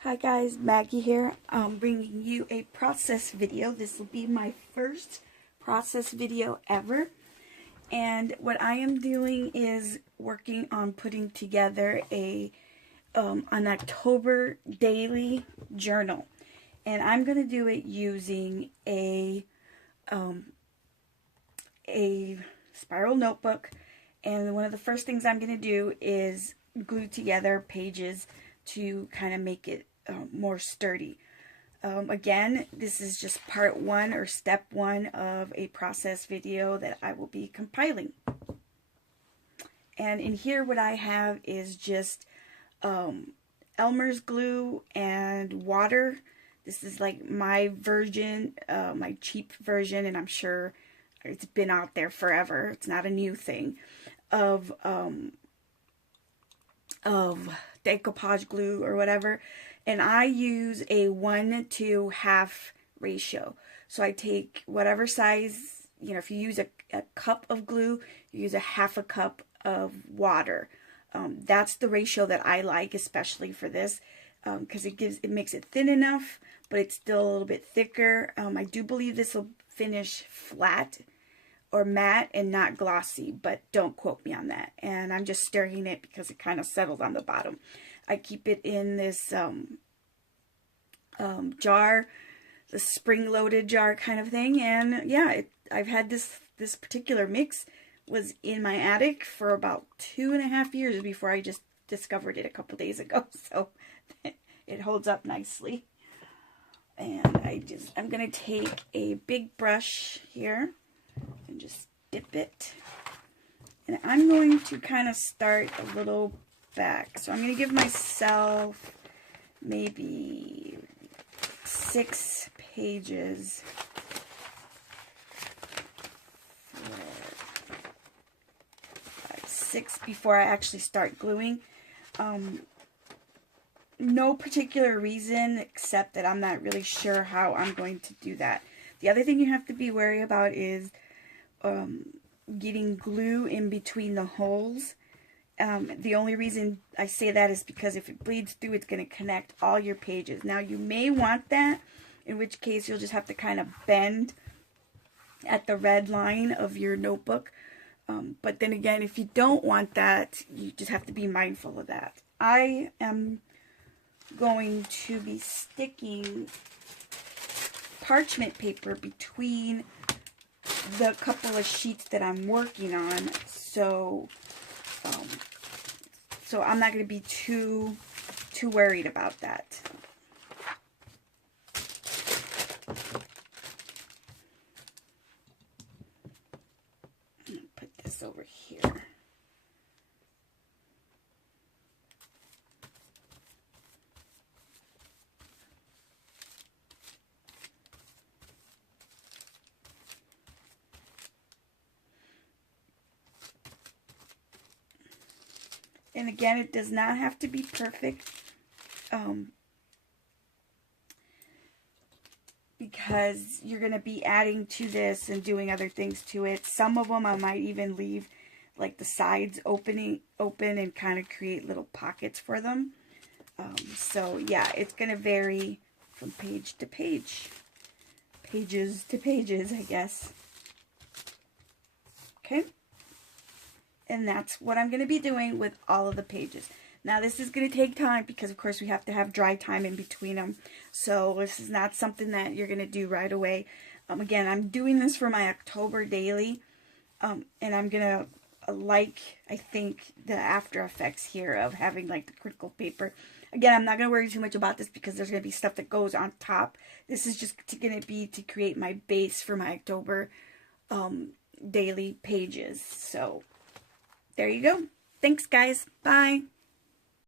Hi guys, Maggie here. I'm bringing you a process video. This will be my first process video ever. And what I am doing is working on putting together an October daily journal. And I'm going to do it using a spiral notebook. And one of the first things I'm going to do is glue together pages to kind of make it more sturdy. Again, this is just part one or step one of a process video that I will be compiling. And in here what I have is just Elmer's glue and water. This is like my version, my cheap version, and I'm sure it's been out there forever. It's not a new thing of decoupage glue or whatever, and I use a 1:2 ratio. So I take whatever size, if you use a cup of glue, you use a 1/2 cup of water. That's the ratio that I like, especially for this, because it makes it thin enough, but it's still a little bit thicker. I do believe this will finish flat or matte and not glossy, but don't quote me on that. And I'm just stirring it because it kind of settled on the bottom. I keep it in this jar, the spring-loaded jar kind of thing. And yeah, I've had this particular mix was in my attic for about 2.5 years before I just discovered it a couple days ago. So it holds up nicely. And I'm gonna take a big brush here and just dip it. And I'm going to kind of start a little back. So I'm going to give myself maybe 6 pages. 6 before I actually start gluing. No particular reason except that I'm not really sure how I'm going to do that. The other thing you have to be wary about is getting glue in between the holes. The only reason I say that is because if it bleeds through, it's going to connect all your pages. Now, you may want that, in which case you'll just have to kind of bend at the red line of your notebook. But then again, if you don't want that, you just have to be mindful of that. I am going to be sticking parchment paper between the couple of sheets that I'm working on, so I'm not going to be too worried about that. Put this over here. And again, it does not have to be perfect, because you're going to be adding to this and doing other things to it. Some of them I might even leave like the sides open and kind of create little pockets for them. So yeah, it's going to vary from page to page, pages to pages, I guess. Okay. And that's what I'm going to be doing with all of the pages. Now, this is going to take time because, of course, we have to have dry time in between them. So this is not something that you're going to do right away. Again, I'm doing this for my October daily. And I'm going to I think, the after effects here of having, like, the crinkle paper. Again, I'm not going to worry too much about this because there's going to be stuff that goes on top. This is just going to be to create my base for my October daily pages. So there you go. Thanks, guys. Bye.